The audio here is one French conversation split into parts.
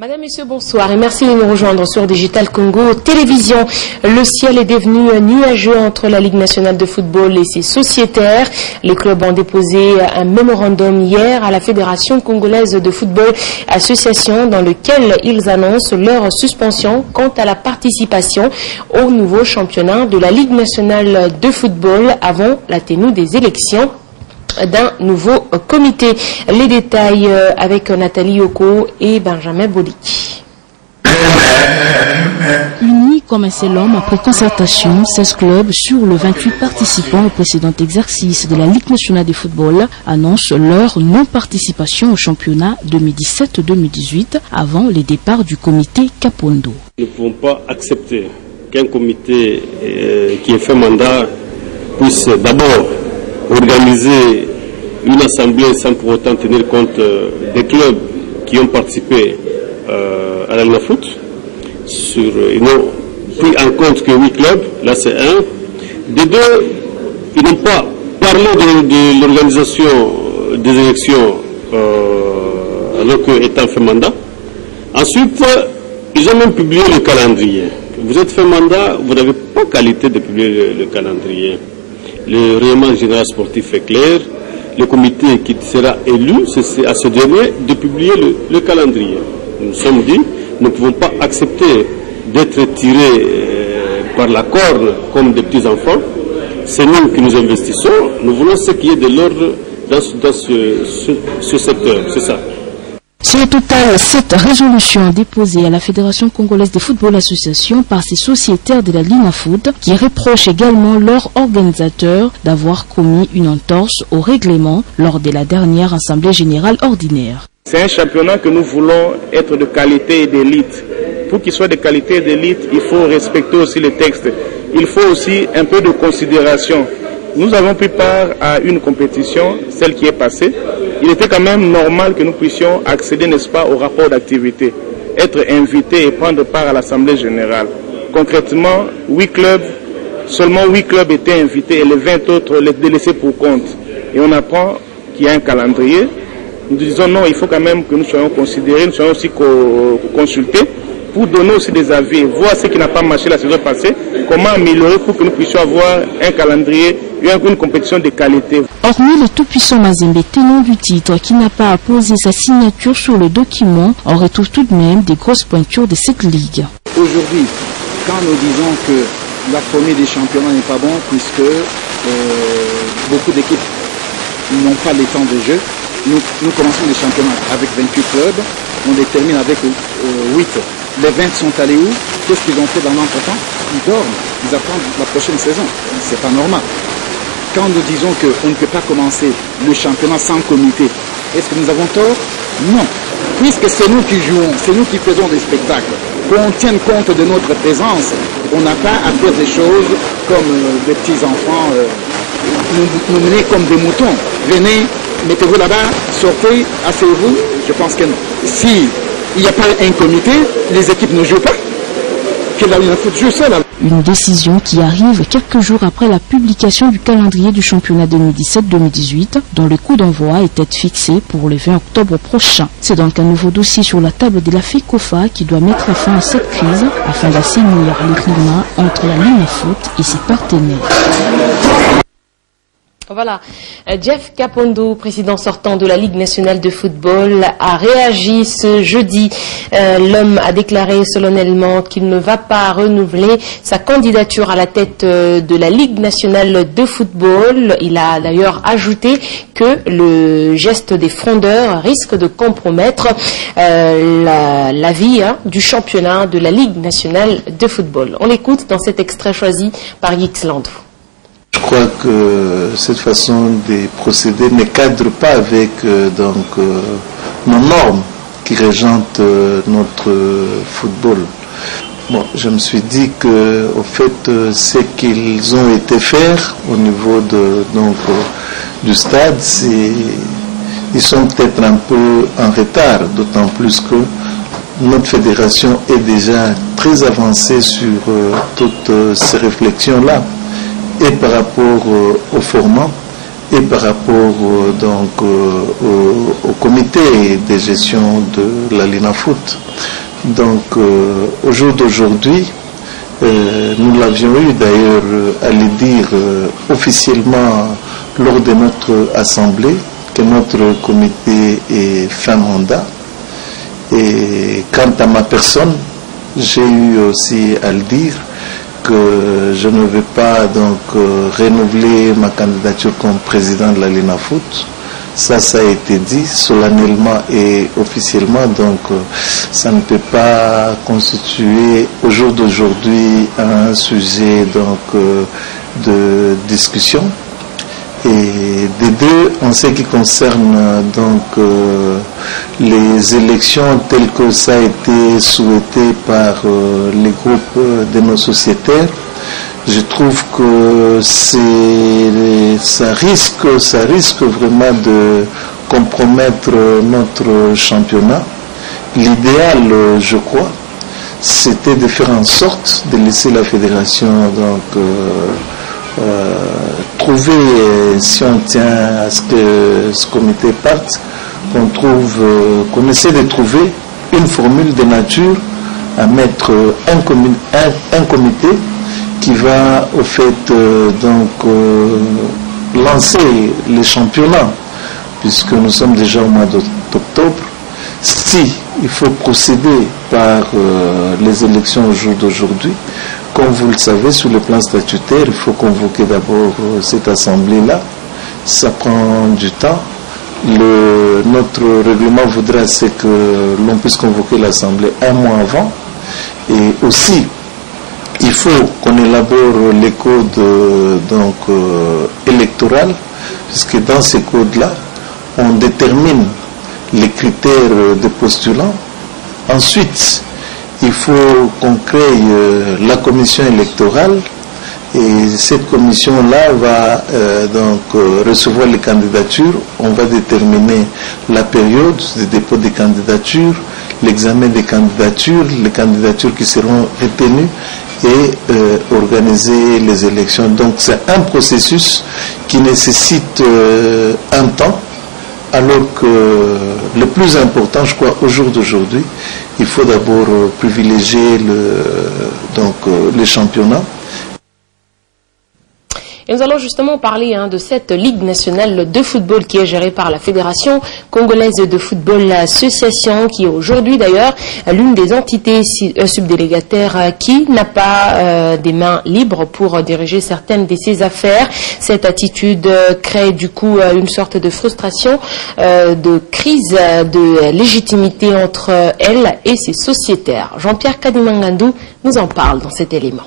Madame, Messieurs, bonsoir et merci de nous rejoindre sur Digital Congo Télévision. Le ciel est devenu nuageux entre la Ligue nationale de football et ses sociétaires. Les clubs ont déposé un mémorandum hier à la Fédération congolaise de football association dans lequel ils annoncent leur suspension quant à la participation au nouveau championnat de la Ligue nationale de football avant la tenue des élections d'un nouveau comité. Les détails avec Nathalie Yoko et Benjamin Boliki. Unis comme un seul homme après concertation, 16 clubs sur le 28 participants au précédent exercice de la Ligue nationale de football annoncent leur non-participation au championnat 2017-2018 avant le départ du comité Kapondo. Nous ne pouvons pas accepter qu'un comité qui est fait mandat puisse d'abord organiser une assemblée sans pour autant tenir compte des clubs qui ont participé à la foot. Ils n'ont pris en compte que 8 clubs, là c'est un. Des deux, ils n'ont pas parlé de l'organisation des élections alors qu'étant fait mandat. Ensuite, ils ont même publié le calendrier. Vous êtes fait mandat, vous n'avez pas qualité de publier le calendrier. Le règlement général sportif est clair. Le comité qui sera élu, c'est à ce dernier de publier le calendrier. Nous nous sommes dit, nous ne pouvons pas accepter d'être tirés par la corne comme des petits-enfants. C'est nous qui nous investissons. Nous voulons ce qui est de l'ordre dans ce secteur. C'est ça. Sur le total, cette résolution déposée à la Fédération congolaise de football association par ses sociétaires de la Linafoot qui reprochent également leurs organisateurs d'avoir commis une entorse au règlement lors de la dernière assemblée générale ordinaire. C'est un championnat que nous voulons être de qualité et d'élite. Pour qu'il soit de qualité et d'élite, il faut respecter aussi les textes. Il faut aussi un peu de considération. Nous avons pris part à une compétition, celle qui est passée. Il était quand même normal que nous puissions accéder, n'est-ce pas, au rapport d'activité, être invités et prendre part à l'Assemblée générale. Concrètement, seulement 8 clubs étaient invités et les 20 autres les délaissés pour compte. Et on apprend qu'il y a un calendrier. Nous disons non, il faut quand même que nous soyons considérés, nous soyons aussi consultés pour donner aussi des avis, voir ce qui n'a pas marché la saison passée, comment améliorer pour que nous puissions avoir un calendrier et une compétition de qualité. Hormis le tout-puissant Mazembe, tenant du titre, qui n'a pas apposé sa signature sur le document, on retrouve tout de même des grosses pointures de cette ligue. Aujourd'hui, quand nous disons que la formule des championnats n'est pas bon, puisque beaucoup d'équipes n'ont pas les temps de jeu, nous commençons les championnats avec 28 clubs, on les termine avec 8. Les 20 sont allés où? Qu'est-ce qu'ils ont fait dans l'entretemps? Ils dorment, ils attendent la prochaine saison. C'est pas normal. Quand nous disons qu'on ne peut pas commencer le championnat sans comité, est-ce que nous avons tort? Non. Puisque c'est nous qui jouons, c'est nous qui faisons des spectacles, qu'on tienne compte de notre présence, on n'a pas à faire des choses comme des petits-enfants, nous mener comme des moutons. Venez, mettez-vous là-bas, sortez, asseyez-vous. Je pense que non. Si il n'y a pas un comité, les équipes ne jouent pas. Que la Linafoot joue seule. Une décision qui arrive quelques jours après la publication du calendrier du championnat 2017-2018, dont le coup d'envoi était fixé pour le 20 octobre prochain. C'est donc un nouveau dossier sur la table de la FECOFA qui doit mettre fin à cette crise afin d'assainir le climat entre la Linafoot et ses partenaires. Voilà, Jeff Kapondo, président sortant de la Ligue nationale de football, a réagi ce jeudi. L'homme a déclaré solennellement qu'il ne va pas renouveler sa candidature à la tête de la Ligue nationale de football. Il a d'ailleurs ajouté que le geste des frondeurs risque de compromettre la vie du championnat de la Ligue nationale de football. On l'écoute dans cet extrait choisi par Yix Landou. Je crois que cette façon de procéder ne cadre pas avec nos normes qui régentent notre football. Bon, je me suis dit que, au fait, ce qu'ils ont été faire au niveau du stade, ils sont peut-être un peu en retard, d'autant plus que notre fédération est déjà très avancée sur toutes ces réflexions-là. Et par rapport au format et par rapport au comité de gestion de la Linafoot. Donc au jour d'aujourd'hui, nous l'avions eu d'ailleurs à le dire officiellement lors de notre assemblée, que notre comité est fin mandat. Et quant à ma personne, j'ai eu aussi à le dire que je ne vais pas donc renouveler ma candidature comme président de la Linafoot. Ça a été dit solennellement et officiellement, donc ça ne peut pas constituer au jour d'aujourd'hui un sujet donc de discussion. Et des deux, en ce qui concerne donc les élections telles que ça a été souhaité par les groupes de nos sociétaires, je trouve que ça risque vraiment de compromettre notre championnat. L'idéal, je crois, c'était de faire en sorte de laisser la fédération donc trouver, si on tient à ce que ce comité parte, qu'on essaie de trouver une formule de nature à mettre un comité qui va au fait lancer les championnats, puisque nous sommes déjà au mois d'octobre. Si il faut procéder par les élections au jour d'aujourd'hui, comme vous le savez, sur le plan statutaire, il faut convoquer d'abord cette assemblée-là. Ça prend du temps. Notre règlement voudrait que l'on puisse convoquer l'assemblée un mois avant. Et aussi, il faut qu'on élabore les codes électoraux, puisque dans ces codes-là, on détermine les critères des postulants. Ensuite, il faut qu'on crée la commission électorale, et cette commission-là va recevoir les candidatures. On va déterminer la période de dépôt des candidatures, l'examen des candidatures, les candidatures qui seront retenues et organiser les élections. Donc c'est un processus qui nécessite un temps, alors que le plus important, je crois, au jour d'aujourd'hui, il faut d'abord privilégier les championnats. Et nous allons justement parler de cette Ligue nationale de football qui est gérée par la Fédération congolaise de football, l'association qui est aujourd'hui d'ailleurs l'une des entités subdélégataires qui n'a pas des mains libres pour diriger certaines de ses affaires. Cette attitude crée du coup une sorte de frustration, de crise de légitimité entre elle et ses sociétaires. Jean-Pierre Kadimangandou nous en parle dans cet élément.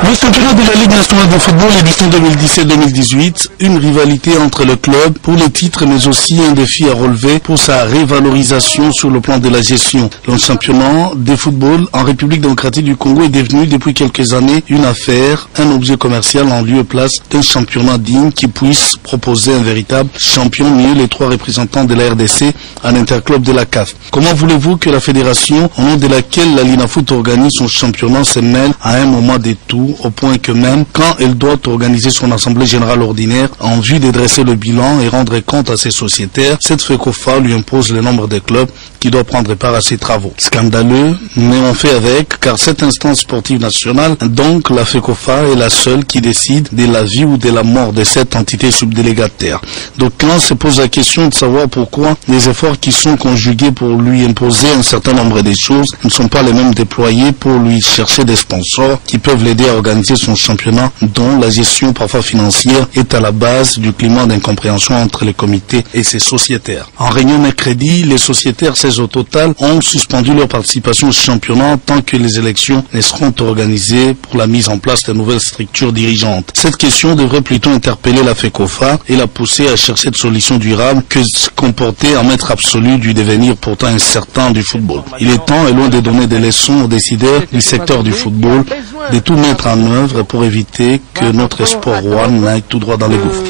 Le championnat de la Ligue nationale de football édition 2017-2018, une rivalité entre le club pour le titre mais aussi un défi à relever pour sa révalorisation sur le plan de la gestion. Le championnat de football en République démocratique du Congo est devenu depuis quelques années une affaire, un objet commercial en lieu et place d'un championnat digne qui puisse proposer un véritable champion mieux les trois représentants de la RDC à l'interclub de la CAF. Comment voulez-vous que la fédération, au nom de laquelle la Linafoot organise son championnat, se mêle à un moment de tout, au point que même quand elle doit organiser son assemblée générale ordinaire en vue de dresser le bilan et rendre compte à ses sociétaires, cette FECOFA lui impose le nombre de clubs qui doit prendre part à ses travaux. Scandaleux, mais on fait avec, car cette instance sportive nationale, donc la FECOFA, est la seule qui décide de la vie ou de la mort de cette entité subdélégataire. Donc quand se pose la question de savoir pourquoi les efforts qui sont conjugués pour lui imposer un certain nombre de choses ne sont pas les mêmes déployés pour lui chercher des sponsors qui peuvent l'aider à organiser son championnat, dont la gestion parfois financière est à la base du climat d'incompréhension entre les comités et ses sociétaires. En réunion mercredi, les sociétaires 16 au total ont suspendu leur participation au championnat tant que les élections ne seront organisées pour la mise en place de nouvelles structures dirigeantes. Cette question devrait plutôt interpeller la FECOFA et la pousser à chercher de solutions durables que se comporter en maître absolu du devenir pourtant incertain du football. Il est temps et loin de donner des leçons aux décideurs du secteur du football de tout mettre en œuvre pour éviter que notre sport roi n'aille tout droit dans les gouffres.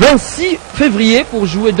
26 février pour jouer.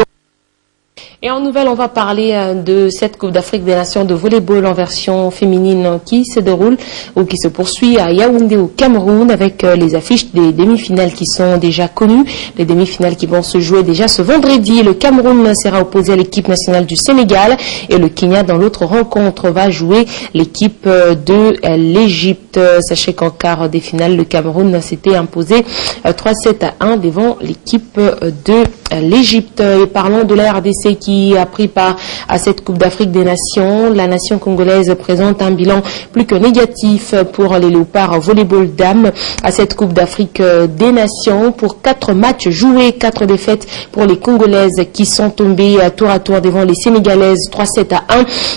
Et en nouvelle, on va parler de cette Coupe d'Afrique des Nations de volleyball en version féminine qui se déroule ou qui se poursuit à Yaoundé au Cameroun avec les affiches des demi-finales qui sont déjà connues. Les demi-finales qui vont se jouer déjà ce vendredi. Le Cameroun sera opposé à l'équipe nationale du Sénégal et le Kenya dans l'autre rencontre va jouer l'équipe de l'Égypte. Sachez qu'en quart des finales, le Cameroun s'était imposé 3-7-1 devant l'équipe de l'Égypte. Et parlons de la RDC qui a pris part à cette Coupe d'Afrique des Nations. La nation congolaise présente un bilan plus que négatif pour les Léopards volleyball dames à cette Coupe d'Afrique des Nations. Pour 4 matchs joués, 4 défaites pour les Congolaises qui sont tombées tour à tour devant les Sénégalaises 3-7-1,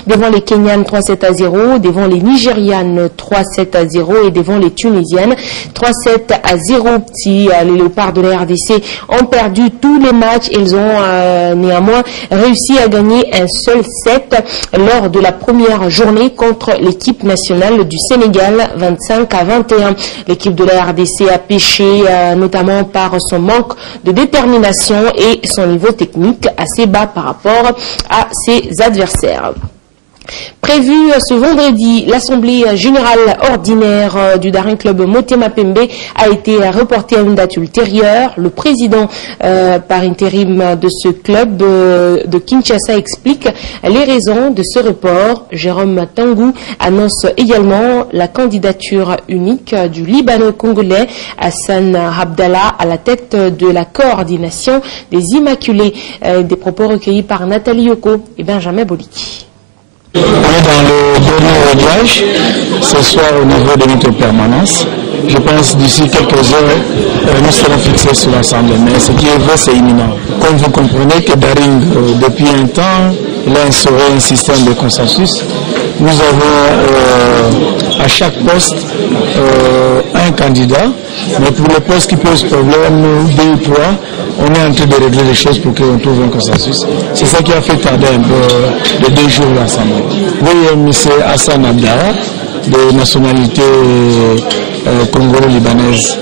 devant les Kenyanes 3-7-0, devant les Nigérianes 3-7-0 et devant les Tunisiennes 3-7-0. Si les Léopards de la RDC ont perdu tous les matchs, ils ont néanmoins réussi à gagner un seul set lors de la première journée contre l'équipe nationale du Sénégal 25-21. L'équipe de la RDC a pêché notamment par son manque de détermination et son niveau technique assez bas par rapport à ses adversaires. Prévu ce vendredi, l'Assemblée générale ordinaire du Daring Club Motema Pembe a été reportée à une date ultérieure. Le président par intérim de ce club de Kinshasa explique les raisons de ce report. Jérôme Tangou annonce également la candidature unique du Libano-Congolais Hassan Abdallah à la tête de la coordination des Immaculés. Des propos recueillis par Nathalie Yoko et Benjamin Boliki. On est dans le dernier réglage, ce soir au niveau de notre permanence. Je pense d'ici quelques heures, nous serons fixés sur l'Assemblée. Mais ce qui est vrai, c'est imminent. Comme vous comprenez que Daring, depuis un temps, il a instauré un système de consensus. Nous avons à chaque poste un candidat, mais pour le poste qui pose problème, 2 ou 3, on est en train de régler les choses pour qu'on trouve un consensus. C'est ça qui a fait tarder un peu de 2 jours l'Assemblée. Oui, M. Hassan Abdallah, de nationalité congolo-libanaise.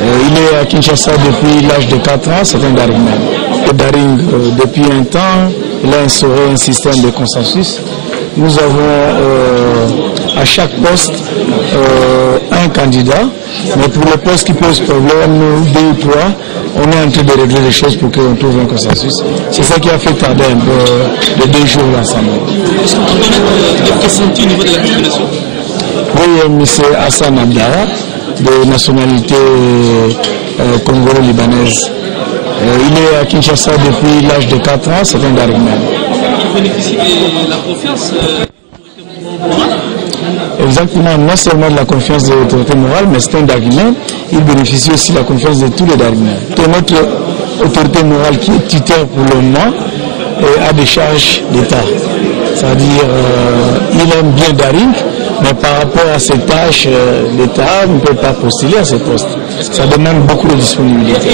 Il est à Kinshasa depuis l'âge de 4 ans, c'est un Daringman. Le Daring, depuis un temps, il a instauré un système de consensus. Nous avons à chaque poste un candidat, mais pour le poste qui pose problème, 2 ou 3, on est en train de régler les choses pour qu'on trouve un consensus. C'est ça qui a fait tarder un peu de 2 jours l'Assemblée. Est-ce que vous connaissez le ressenti au niveau de la population? Oui, M. Hassan Abdallah, de nationalité congolo-libanaise. Il est à Kinshasa depuis l'âge de 4 ans, c'est un Daringman. Il bénéficie de la confiance morale? Exactement, non seulement de la confiance de l'autorité morale, mais c'est un Daringman. Il bénéficie aussi de la confiance de tous les Daringmen. Notre autorité morale qui est tuteur pour le moment a des charges d'État. C'est-à-dire, il aime bien Daring, mais par rapport à ses tâches, l'État ne peut pas postuler à ce poste. Ça demande beaucoup de disponibilité.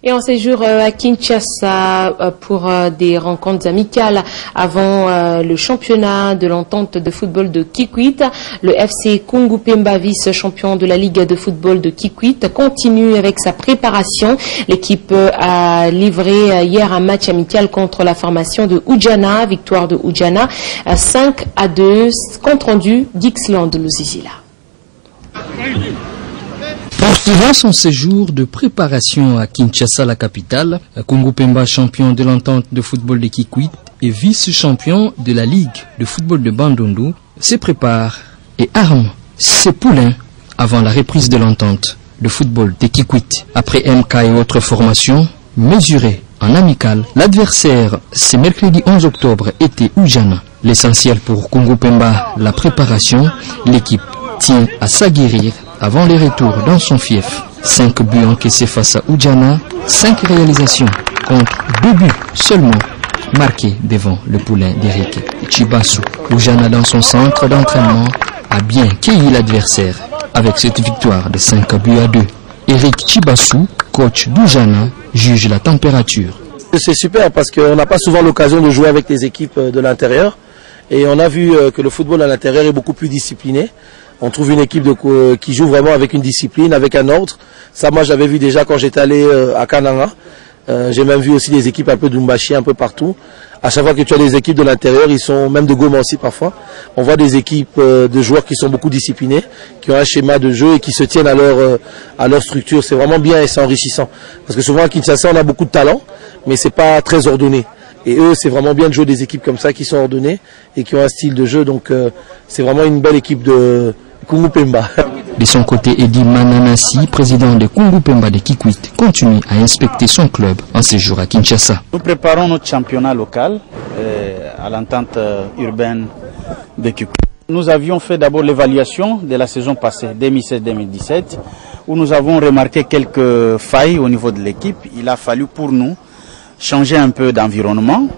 Et en séjour à Kinshasa pour des rencontres amicales avant le championnat de l'entente de football de Kikwit, le FC Kungu Pemba, vice-champion de la Ligue de football de Kikwit, continue avec sa préparation. L'équipe a livré hier un match amical contre la formation de Oudjana, victoire de Oudjana 5-2, compte rendu d'Ixland Luzizila. Poursuivant son séjour de préparation à Kinshasa, la capitale, Kungu Pemba, champion de l'entente de football de Kikwit et vice-champion de la Ligue de football de Bandundu, se prépare et arme ses poulains avant la reprise de l'entente de football de Kikwit. Après MK et autres formations, mesurées en amical, l'adversaire ce mercredi 11 octobre était Oudjana. L'essentiel pour Kungu Pemba, la préparation, l'équipe tient à s'aguerrir avant les retours dans son fief. 5 buts encaissés face à Oudjana, 5 réalisations contre 2 buts seulement marqués devant le poulain d'Eric Chibassou. Oudjana dans son centre d'entraînement a bien cueilli l'adversaire avec cette victoire de 5 buts à 2. Eric Chibassou, coach d'Oudjana, juge la température. C'est super parce qu'on n'a pas souvent l'occasion de jouer avec des équipes de l'intérieur et on a vu que le football à l'intérieur est beaucoup plus discipliné. On trouve une équipe qui joue vraiment avec une discipline, avec un ordre. Ça, moi, j'avais vu déjà quand j'étais allé à Kananga. J'ai même vu aussi des équipes un peu d'Umbashi un peu partout. À chaque fois que tu as des équipes de l'intérieur, ils sont même de Goma aussi parfois. On voit des équipes de joueurs qui sont beaucoup disciplinés, qui ont un schéma de jeu et qui se tiennent à leur structure. C'est vraiment bien et c'est enrichissant. Parce que souvent à Kinshasa, on a beaucoup de talent, mais c'est pas très ordonné. Et eux, c'est vraiment bien de jouer des équipes comme ça qui sont ordonnées et qui ont un style de jeu. Donc c'est vraiment une belle équipe de Kungu Pemba. De son côté, Eddie Mananasi, président de Kungu Pemba de Kikwit, continue à inspecter son club en séjour à Kinshasa. Nous préparons notre championnat local à l'entente urbaine de Kikwit. Nous avions fait d'abord l'évaluation de la saison passée, 2016-2017, où nous avons remarqué quelques failles au niveau de l'équipe. Il a fallu pour nous changer un peu d'environnement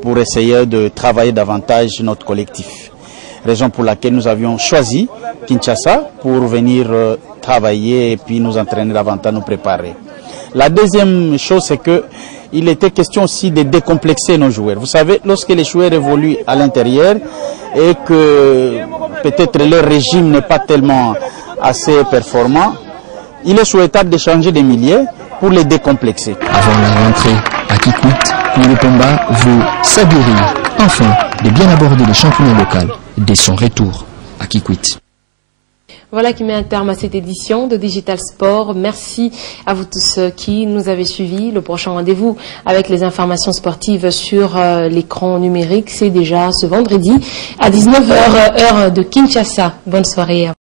pour essayer de travailler davantage notre collectif. Raison pour laquelle nous avions choisi Kinshasa pour venir travailler et puis nous entraîner davantage, nous préparer. La deuxième chose, c'est que il était question aussi de décomplexer nos joueurs. Vous savez, lorsque les joueurs évoluent à l'intérieur et que peut-être leur régime n'est pas tellement assez performant, il est souhaitable de changer de milieu pour les décomplexer. Avant la rentrée à Kikwit, Kungu Pemba veut s'aguerrir enfin de bien aborder les championnats locaux dès son retour à Kikwit. Voilà qui met un terme à cette édition de Digital Sport. Merci à vous tous qui nous avez suivis. Le prochain rendez-vous avec les informations sportives sur l'écran numérique, c'est déjà ce vendredi à 19h, heure de Kinshasa. Bonne soirée.